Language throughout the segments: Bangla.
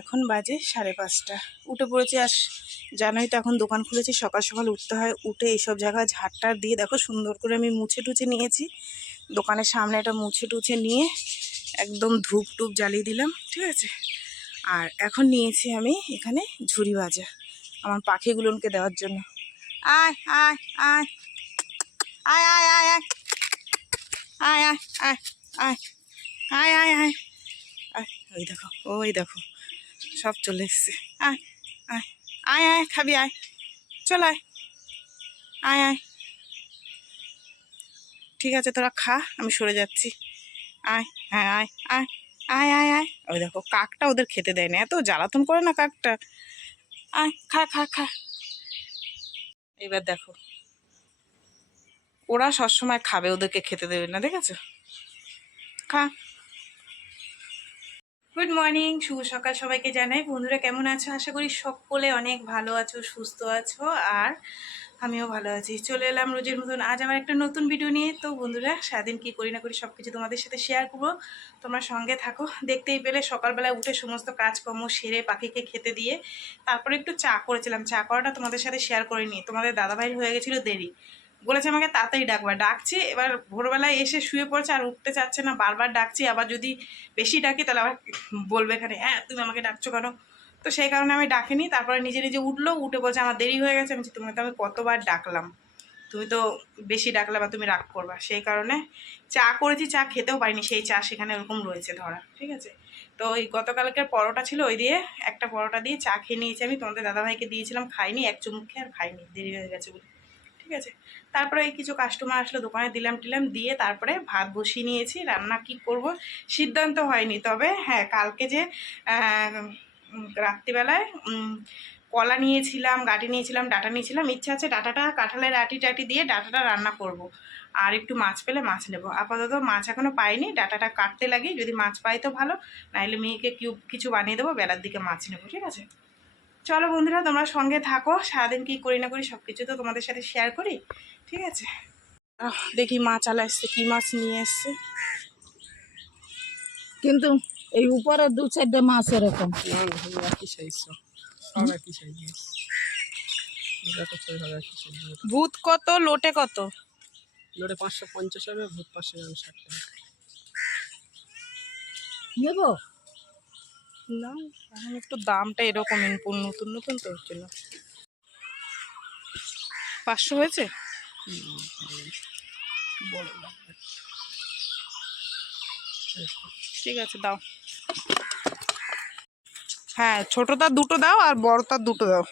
এখন বাজে 5:30। উঠে পড়েছি। আর জানোই তো এখন দোকান খুলেছি, সকাল সকাল উঠতে হয়। উঠে এইসব জায়গায় ঝাড়টার দিয়ে দেখো সুন্দর করে আমি মুছে টুছে নিয়েছি। দোকানের সামনে এটা মুছে টুছে নিয়ে একদম ধূপ টুপ জ্বালিয়ে দিলাম, ঠিক আছে। আর এখন নিয়েছি আমি এখানে ঝুড়ি ভাজা আমার পাখিগুলোকে দেওয়ার জন্য। আয় আয় আয় আয় আয় আয় আয় আয় আয় আয় আয় আয় আয় আয় আয় ওই দেখো সব চলে এসছে। আয় আয় আয় আয় খাবি, আয় চল আয় আয় আয়। ঠিক আছে তোরা খা, আমি সরে যাচ্ছি। আয় হ্যাঁ আয় আয় আয় আয় আয়। ওই দেখো কাকটা ওদের খেতে দেয় না, এত জ্বালাতন করে না কাকটা। আয় খা খা খা। এবার দেখো ওরা সবসময় খাবে, ওদেরকে খেতে দেবে না, দেখেছো? খা। গুড মর্নিং, শুভ সকাল সবাইকে জানাই। বন্ধুরা কেমন আছো? আশা করি সকলে অনেক ভালো আছো, সুস্থ আছো। আর আমিও ভালো আছি। চলে এলাম রোজের মতন আজ আমার একটা নতুন ভিডিও নিয়ে। তো বন্ধুরা সারাদিন কি করি না করি সব কিছু তোমাদের সাথে শেয়ার করবো, তোমরা সঙ্গে থাকো। দেখতেই পেলে সকালবেলায় উঠে সমস্ত কাজকর্ম সেরে পাখিকে খেতে দিয়ে তারপরে একটু চা করেছিলাম। চা করাটা তোমাদের সাথে শেয়ার করিনি, তোমাদের দাদাভাইয়ের হয়ে গেছিলো দেরি। বলেছে আমাকে তাড়াতাড়ি ডাকবা, ডাকছি। এবার ভোরবেলায় এসে শুয়ে পড়ছে আর উঠতে চাচ্ছে না, বারবার ডাকছি। আবার যদি বেশি ডাকি তাহলে আবার বলবে এখানে, হ্যাঁ তুমি আমাকে ডাকছো কেন? তো সেই কারণে আমি ডাকিনি। তারপরে নিজে নিজে উঠলো, উঠে বলছে আমার দেরি হয়ে গেছে। আমি তোমাকে তো আমি কতবার ডাকলাম, তুমি তো বেশি ডাকলে বা তুমি রাগ করবা। সেই কারণে চা করেছি, চা খেতেও পারিনি, সেই চা সেখানে ওরকম রয়েছে ধরা, ঠিক আছে। তো ওই গতকালকের পরোটা ছিল, ওই দিয়ে একটা পরোটা দিয়ে চা খেয়ে নিয়েছি আমি। তোমাদের দাদাভাইকে দিয়েছিলাম, খাইনি, এক চুমুক খেয়ে আর খাইনি, দেরি হয়ে গেছে বলে, ঠিক আছে। তারপরে এই কিছু কাস্টমার আসলো, দোকানে দিলাম টিলাম দিয়ে তারপরে ভাত বসিয়ে নিয়েছি। রান্না কি করব সিদ্ধান্ত হয়নি, তবে হ্যাঁ কালকে যে রাত্রিবেলায় কলা নিয়েছিলাম, গাটি নিয়েছিলাম, ডাঁটা নিয়েছিলাম। ইচ্ছা আছে ডাঁটাটা কাঁঠালের আটি টাটি দিয়ে ডাঁটাটা রান্না করব। আর একটু মাছ পেলে মাছ নেব। আপাতত মাছ এখনও পাইনি, ডাঁটাটা কাটতে লাগি, যদি মাছ পাই তো ভালো, নাহলে মেয়েকে কিছু বানিয়ে দেবো, বেলার দিকে মাছ নেব, ঠিক আছে। চলো বন্ধুরা তোমরা সঙ্গে থাকো, সারাদিন কি করি না করি সব কিছু তো তোমাদের সাথে শেয়ার করি, ঠিক আছে। দেখি মাছ আলা এসছে, কি মাছ নিয়ে এসছে। কিন্তু এই উপরে 2-4টা মাছ এরকম ভূত কত, লোটে কত? লোটে 550 হবে, ভূত 560 টাকা নেব না, এখন একটু দামটা এরকম, নতুন নতুন তো হচ্ছিল। 500 হয়েছে। ঠিক আছে দাও। হ্যাঁ ছোটটা দুটো দাও আর বড়টা দুটো দাও।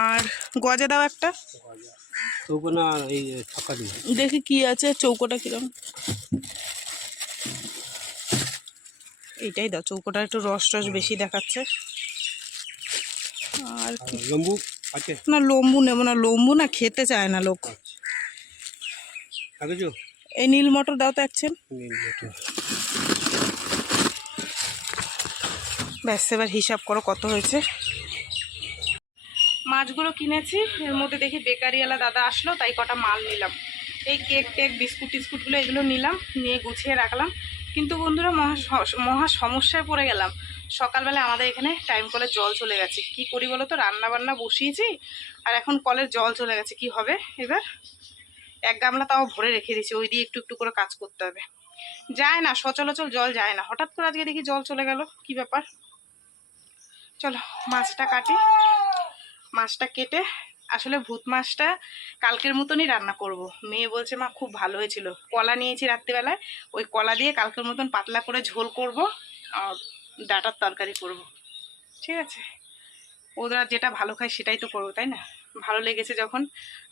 আর গজা দাও একটা। চৌকো না এই ছক্কা দিয়ে দেখি কি আছে, চৌকোটা কিরম। এইটাই দাও, চৌকোটা একটু রস টস বেশি দেখাচ্ছে। আর কি লম্বু আছে না? লম্বু নেবো না, লম্বু না খেতে চায় না লোক। এই নীল মটর দাও তো একছেন। ব্যাস এবার হিসাব করো কত হয়েছে। মাছগুলো কিনেছি, এর মধ্যে দেখি বেকারিওয়ালা দাদা আসলো, তাই কটা মাল নিলাম। এই কেক টেক বিস্কুট টিস্কুটগুলো এগুলো নিলাম, নিয়ে গুছিয়ে রাখলাম। কিন্তু বন্ধুরা মহা সমস্যায় পড়ে গেলাম। সকালবেলা আমাদের এখানে টাইম কলের জল চলে গেছে। কি করি বলো তো, রান্না বান্না বসিয়েছি আর এখন কলের জল চলে গেছে, কি হবে এবার? এক গামলা তাও ভরে রেখে দিয়েছি, ওই দিয়ে একটু একটু করে কাজ করতে হবে। যায় না, সচলাচল জল যায় না। হঠাৎ করে আজকে দেখি জল চলে গেল, কি ব্যাপার। চলো মাছটা কাটি। মাছটা কেটে, আসলে ভূত মাছটা কালকের মতনই রান্না করব। মেয়ে বলছে মা খুব ভালো হয়েছিল। কলা নিয়েছি রাত্রিবেলায়, ওই কলা দিয়ে কালকের মতন পাতলা করে ঝোল করব আর ডাঁটার তরকারি করব, ঠিক আছে। ওরা যেটা ভালো খায় সেটাই তো করবো, তাই না? ভালো লেগেছে যখন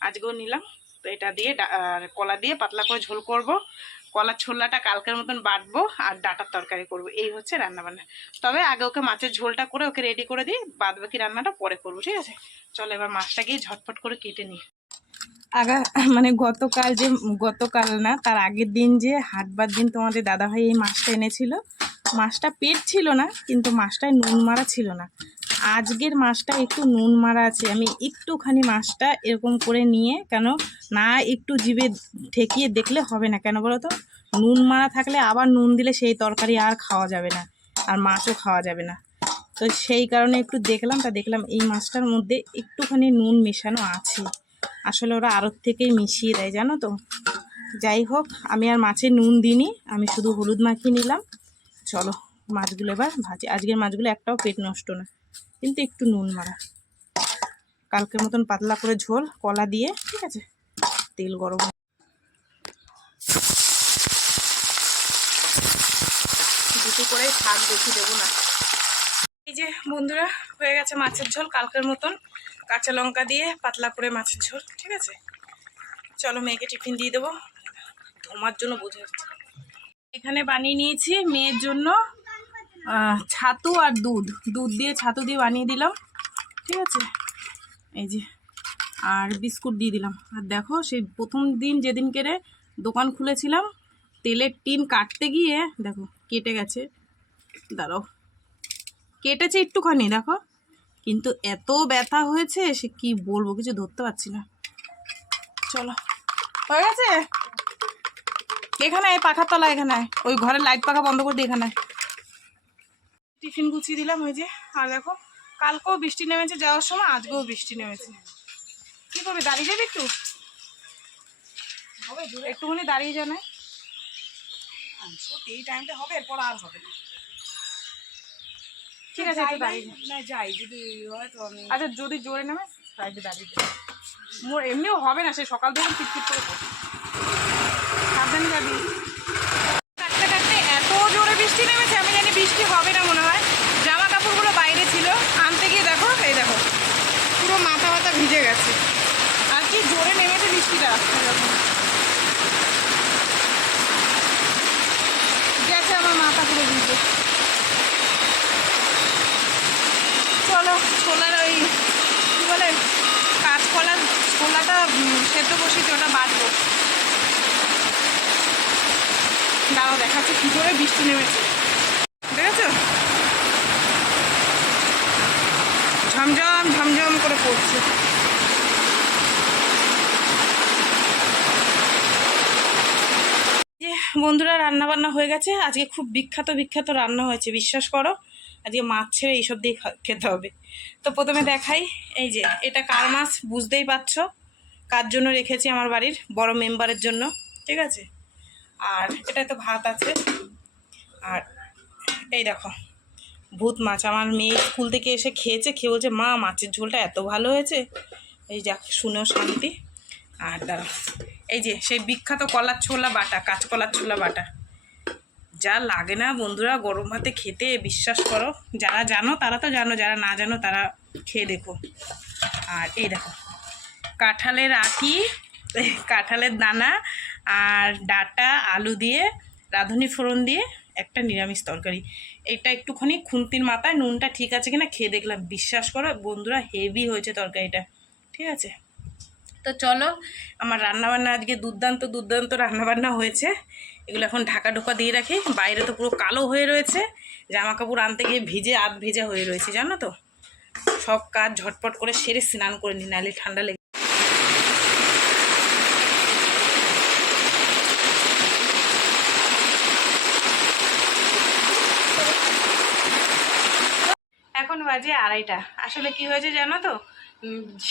আজকেও নিলাম। তো এটা দিয়ে কলা দিয়ে পাতলা করে ঝোল করব, কলার ছোলাটা কালকের মতন বাটবো আর ডাঁটার তরকারি করব। এই হচ্ছে রান্নাবান্না। তবে আগে ওকে মাছের ঝোলটা করে ওকে রেডি করে দিই, বাদ বাকি রান্নাটা পরে করবো, ঠিক আছে। চলো এবার মাছটা গিয়ে ঝটফট করে কেটে নিই। মানে গতকাল না, তার আগের দিন যে হাটবার দিন তোমাদের দাদাভাই এই মাছটা এনেছিল। মাছটা পেট ছিল না, কিন্তু মাছটায় নুন মারা ছিল না। আজকের মাছটা একটু নুন মারা আছে। আমি একটুখানি মাছটা এরকম করে নিয়ে, কেন না একটু জিভে ঠেকিয়ে দেখলে হবে না, কেন বলো তো? নুন মারা থাকলে আবার নুন দিলে সেই তরকারি আর খাওয়া যাবে না, আর মাছও খাওয়া যাবে না। তো সেই কারণে একটু দেখলাম এই মাছটার মধ্যে একটুখানি নুন মেশানো আছে। আসলে ওরা আড়ত থেকেই মিশিয়ে দেয়, জানো তো। যাই হোক, আমি আর মাছে নুন দিইনি, আমি শুধু হলুদ মাখিয়ে নিলাম। চলো মাছগুলো এবার ভাজি। আজকের মাছগুলো একটাও পেট নষ্ট না, কিন্তু একটু নুন মারা। কালকের মতন পাতলা করে ঝোল, কলা দিয়ে, ঠিক আছে। তেল গরম, দুটো করেই শাক বেশি দেবো না। এই যে বন্ধুরা, হয়ে গেছে মাছের ঝোল কালকের মতন, কাঁচা লঙ্কা দিয়ে পাতলা করে মাছের ঝোল, ঠিক আছে। চলো মেয়েকে টিফিন দিয়ে দেবো, তোমার জন্য বোঝা যাচ্ছে। এখানে বানিয়ে নিয়েছি মেয়ের জন্য ছাতু আর দুধ দিয়ে ছাতু দিয়ে বানিয়ে দিলাম, ঠিক আছে। এই যে, আর বিস্কুট দিয়ে দিলাম। আর দেখো, সেই প্রথম দিন যেদিন কেড়ে দোকান খুলেছিলাম, তেলের টিন কাটতে গিয়ে দেখো কেটে গেছে। দাঁড়াও, কেটেছে একটুখানি দেখো, কিন্তু এত ব্যথা হয়েছে সে কি বলবো, কিছু ধরতে পারছি না। চলো, হয়ে গেছে। এখানে এই পাখার তলা, এখানে ওই ঘরের লাইট পাখা বন্ধ করে দিই। এখানে টিফিন গুছিয়ে দিলাম, ওই যে। আর দেখো, কালকেও বৃষ্টি নেমেছে যাওয়ার সময়, আজকেও বৃষ্টি নেমেছে। কি করবে, দাঁড়িয়ে যাবে একটু, একটুখানি দাঁড়িয়ে জানায় এই টাইমটা হবে, এরপর আর হবে না। ঠিক আছে, একটু দাঁড়িয়ে যাই যদি হয় তো। আচ্ছা, যদি জোরে নামে সাইডে দাঁড়িয়ে যাই। মোর এমনিও হবে না, সেই সকাল থেকে টিটকিট করে সাবধানে যাবি। কাটতে কাটতে এত জোরে বৃষ্টি নেমেছে, আমি জানি বৃষ্টি হবে না মনে হয়। জামা কাপড়গুলো বাইরে ছিল, আনতে গিয়ে দেখো, এই দেখো পুরো মাথা মাথা ভিজে গেছে। আর কি জোরে নেমেছে বৃষ্টিটা, গেছে আমার মাথা পুরো ভিজে। চলো, ছোলার ওই কী বলে, কাঁচকলার ছোলাটা সেদ্ধ বসিয়েছি, ওটা বাটবো। দাঁড়াও, দেখাচ্ছে কী করে বৃষ্টি নেমেছে, দেখেছো? ঝমঝম ঝমঝম করে পড়ছে। যে বন্ধুরা, রান্না বান্না হয়ে গেছে। আজকে খুব বিখ্যাত রান্না হয়েছে, বিশ্বাস করো। আজকে মাছ ছেড়ে এইসব দিয়ে খেতে হবে। তো প্রথমে দেখাই, এই যে এটা কার মাছ বুঝতেই পারছো, কার জন্য রেখেছি, আমার বাড়ির বড় মেম্বারের জন্য, ঠিক আছে। আর এটা তো ভাত আছে। আর এই দেখো ভূত মাছ, আমার মেয়ে স্কুল থেকে এসে খেয়েছে, খেয়ে বলছে মা মাছের ঝোলটা এত ভালো হয়েছে। এই যাক, শুনেও শান্তি। আর দাঁড়া, এই যে সেই বিখ্যাত কলার ছোলা বাটা, কাঁচকলার ছোলা বাটা, যা লাগে না বন্ধুরা গরম ভাতে খেতে, বিশ্বাস করো। যারা জানো তারা তো জানো, যারা না জানো তারা খেয়ে দেখো। আর এই দেখো কাঁঠালের আঁটি, কাঁঠালের দানা আর ডাটা, আলু দিয়ে রাঁধুনি ফোড়ন দিয়ে একটা নিরামিষ তরকারি। এটা একটুখানি খুন্তির মাথায় নুনটা ঠিক আছে কিনা খেয়ে দেখলাম, বিশ্বাস করো বন্ধুরা হেভি হয়েছে তরকারিটা, ঠিক আছে। তো চলো, আমার রান্নাবান্না আজকে দুর্দান্ত রান্নাবান্না হয়েছে। এগুলো এখন ঢাকা ঢোকা দিয়ে রাখি, বাইরে তো পুরো কালো হয়ে রয়েছে, জামা কাপড় আনতে গিয়ে ভিজে আধ ভেজা হয়ে রয়েছে, জানো তো। সব কাজ ঝটপট করে সেরে স্নান করে নি, নাহলে ঠান্ডা লেগে। এখন বাজে 2:30। আসলে কি হয়েছে জানো তো,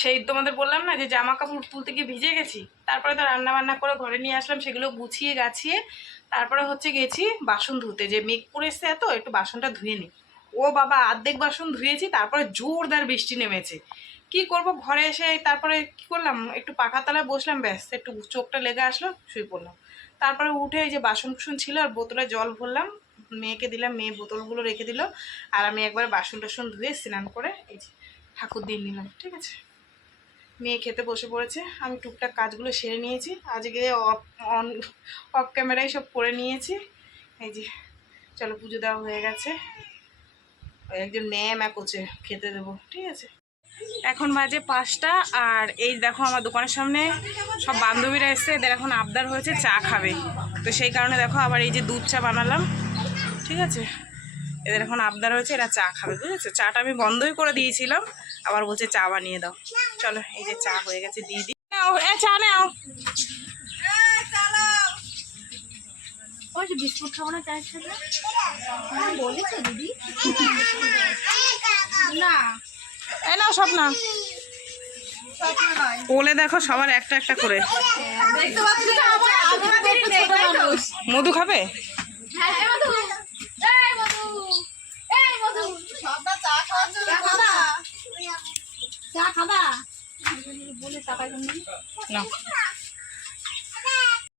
সেই তোমাদের বললাম না যে জামা কাপড় তুলতে গিয়ে ভিজে গেছি। তারপরে তো রান্না বান্না করে ঘরে নিয়ে আসলাম, সেগুলো গুছিয়ে গাছিয়ে তারপরে হচ্ছে গেছি বাসন ধুতে। যে মেঘ পড়ে এসছে এত, একটু বাসনটা ধুয়ে নিই। ও বাবা, অর্ধেক বাসন ধুয়েছি, তারপরে জোরদার বৃষ্টি নেমেছে। কি করব, ঘরে এসে তারপরে কি করলাম, একটু পাখার তলায় বসলাম, ব্যাস একটু চোখটা লেগে আসলো, শুয়ে পড়লাম। তারপরে উঠে এই যে বাসন কুসন ছিল আর বোতলে জল ভরলাম, মেয়েকে দিলাম, মেয়ে বোতলগুলো রেখে দিল। আর আমি একবার বাসন টাসন ধুয়ে স্নান করে এই যে ঠাকুর দিয়ে নিলাম, ঠিক আছে। মেয়ে খেতে বসে পড়েছে, আমি টুকটাক কাজগুলো সেরে নিয়েছি। আজকে অফ ক্যামেরায় সব করে নিয়েছি। এই যে চলো, পুজো দেওয়া হয়ে গেছে। ওই একজন ম্যাম করছে, খেতে দেবো, ঠিক আছে। এখন বাজে 5টা। আর এই দেখো আমার দোকানের সামনে সব বান্ধবীরা এসছে, এদের এখন আবদার হয়েছে চা খাবে। তো সেই কারণে দেখো আবার এই যে দুধ চা বানালাম, ঠিক আছে। এদের এখন আবদার হয়েছে, এরা চা খাবে, বুঝেছো। চাটা আমি বন্ধই করে দিয়েছিলাম, আবার বলছে চা বানিয়ে দাও। চলো, এই যে চা হয়ে গেছে, দিয়ে দিই। নাও চা নাও। ওই যে বিস্কুট খাবো না চায়ের সাথে বলেছো দিদি না এই নাও সব না কোলে দেখো সবার একটা একটা করে। দেখতে পাচ্ছি না আমরা দেরি নেই তাই তো মধু খাবে? হ্যাঁ এই মধু এই মধু সবটা চা খাওয়ার জন্য খাবা চা খাবা বলে টাকা জন্য না।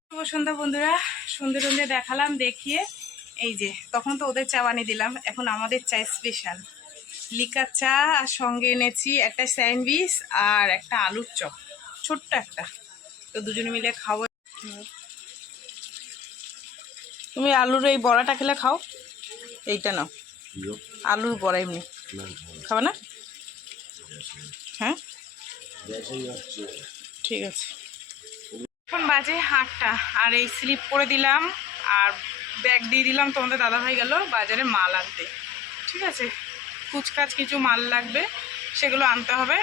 শুভ সন্ধ্যা বন্ধুরা, সন্ধে টন্ধে দেখালাম, দেখিয়ে এই যে তখন তো ওদের চা বানিয়ে দিলাম, এখন আমাদের চা স্পেশাল লিকার চা, আর সঙ্গে এনেছি একটা স্যান্ডউইচ আর একটা আলুর চপ, ছোট্ট একটা, তো দুজনে মিলে খাবো। তুমি আলুর এই বড়াটা খেলে খাও, এইটা নাও আলুর বড়া, এমনি খাবে না? হ্যাঁ ঠিক আছে। এখন বাজে 8টা, আর এই স্লিপ করে দিলাম আর ব্যাগ দিয়ে দিলাম, তোমাদের দাদাভাই গেল বাজারে মাল আনতে। ঠিক আছে, কুচকাচ কিছু মাল লাগবে, সেগুলো আনতে হবে,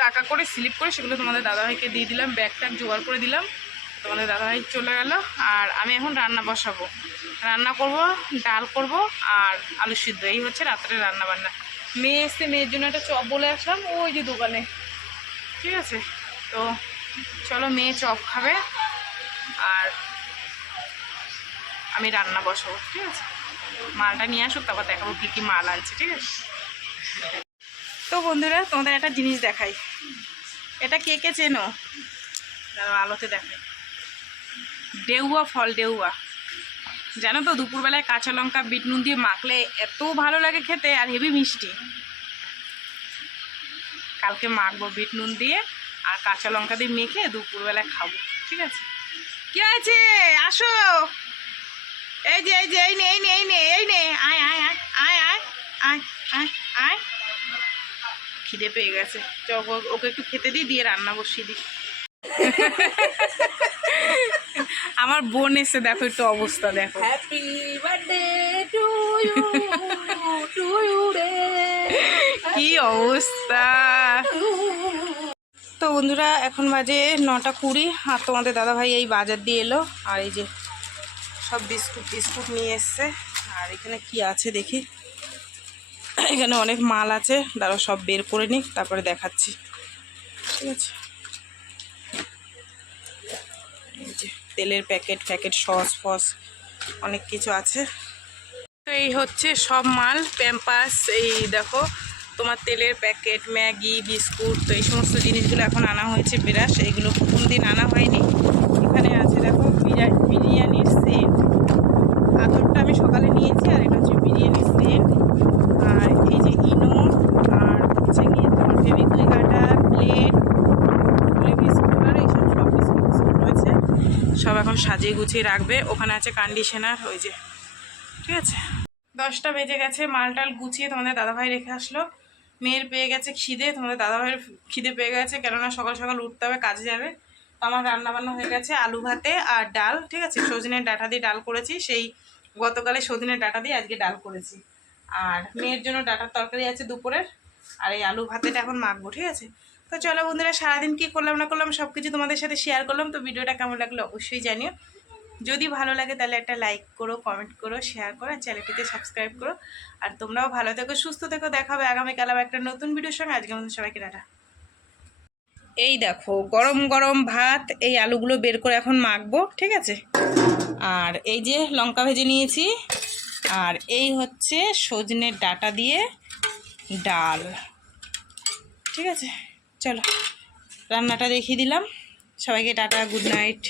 টাকা করে স্লিপ করে সেগুলো তোমাদের দাদাভাইকে দিয়ে দিলাম, ব্যাগটা জোগাড় করে দিলাম, তোমাদের দাদাভাই চলে গেল। আর আমি এখন রান্না বসাবো, রান্না করব, ডাল করব আর আলু সিদ্ধ, এই হচ্ছে রাত্রে রান্না বান্না। মেয়ে এসছে, মেয়ের জন্য একটা চপ বলে আসলাম ওই যে দোকানে। ঠিক আছে, তো চলো মেয়ে চপ খাবে আর আমি রান্না বসাবো। ঠিক আছে, মালটা নিয়ে আসুক, তারপর দেখাবো কী কী মাল আনছে। ঠিক আছে, তো বন্ধুরা তোমাদের একটা জিনিস দেখাই, এটা কে কে চেনো? দাঁড়াও আলোতে দেখাই, ডেউয়া ফল, ডেউয়া জানো তো? দুপুরবেলায় কাঁচা লঙ্কা বিট নুন দিয়ে মাখলে এত ভালো লাগে খেতে, আর হেভি মিষ্টি। কালকে মাখবো বিট নুন দিয়ে আর কাঁচা লঙ্কা দিয়ে মেখে দুপুরবেলায় খাবো। ঠিক আছে, কি হয়েছে? আসো, এই যে এই যে এই নে এই নে এই নে এই নে, আয় আয় আয় আয় আয় আয় আয় আয়, খিদে পেয়ে গেছে, চল ওকে একটু খেতে দিই, দিয়ে রান্না বসিয়ে দিই। আমার বোন এসে দেখো একটু অবস্থা দেখো। হ্যাপি বার্থডে টু ইউ রে কি অবস্থা। তো বন্ধুরা এখন বাজে 9:20, আর তোমাদের দাদাভাই এই বাজার দিয়ে এলো, আর এই যে সব বিস্কুট টিস্কুট নিয়ে এসছে। আর এখানে কি আছে দেখি, এখানে অনেক মাল আছে, দাঁড়াও সব বের করে নিই তারপরে দেখাচ্ছি। ঠিক আছে, এই যে তেলের প্যাকেট ফ্যাকেট, সস ফস অনেক কিছু আছে। তো এই হচ্ছে সব মাল, প্যাম্পাস, এই দেখো তোমার তেলের প্যাকেট, ম্যাগি, বিস্কুট, তো এই সমস্ত জিনিসগুলো এখন আনা হয়েছে বিরাস, এইগুলো প্রথম দিন আনা হয়নি। এখানে আছে দেখো বিরিয়ানির সেট, আতরটা আমি সকালে নিয়েছি, আর এটা হচ্ছে বিরিয়ানির সেট, আর এই যে ইনো, আর হচ্ছে গিয়ে তোমার ফেভিকুইক আটা, প্লেট, বিস্কুট, আর এইসব সব বিস্কুট রয়েছে, সব এখন সাজিয়ে গুছিয়ে রাখবে। ওখানে আছে কন্ডিশনার, ওই যে। ঠিক আছে, 10টা বেজে গেছে, মালটাল গুছিয়ে তোমাদের দাদাভাই রেখে আসলো। মেয়ের পেয়ে গেছে খিদে, তোমাদের দাদাভাইয়ের খিদে পেয়ে গেছে, কেননা সকাল সকাল উঠতে হবে, কাজে যাবে। তো আমার রান্নাবান্না হয়ে গেছে, আলু ভাতে আর ডাল। ঠিক আছে, সজনের ডাঁটা দিয়ে ডাল করেছি, সেই গতকালে সজনের ডাঁটা দিয়ে আজকে ডাল করেছি। আর মেয়ের জন্য ডাঁটার তরকারি আছে দুপুরের, আর এই আলু ভাতেটা এখন মাখবো। ঠিক আছে, তো চলো বন্ধুরা, সারাদিন কী করলাম না করলাম সব কিছু তোমাদের সাথে শেয়ার করলাম। তো ভিডিওটা কেমন লাগলো অবশ্যই জানিও, যদি ভালো লাগে তাহলে একটা লাইক করো, কমেন্ট করো, শেয়ার করো, আর চ্যানেলটিতে সাবস্ক্রাইব করো। আর তোমরাও ভালো থেকো, সুস্থ থেকো, দেখা হবে আগামীকাল আবার একটা নতুন ভিডিওর সঙ্গে। আজকে মতো সবাইকে টাটা। এই দেখো গরম গরম ভাত, এই আলুগুলো বের করে এখন মাখবো। ঠিক আছে, আর এই যে লঙ্কা ভেজে নিয়েছি, আর এই হচ্ছে সজনের ডাঁটা দিয়ে ডাল। ঠিক আছে, চলো রান্নাটা দেখিয়ে দিলাম, সবাইকে টাটা, গুড নাইট।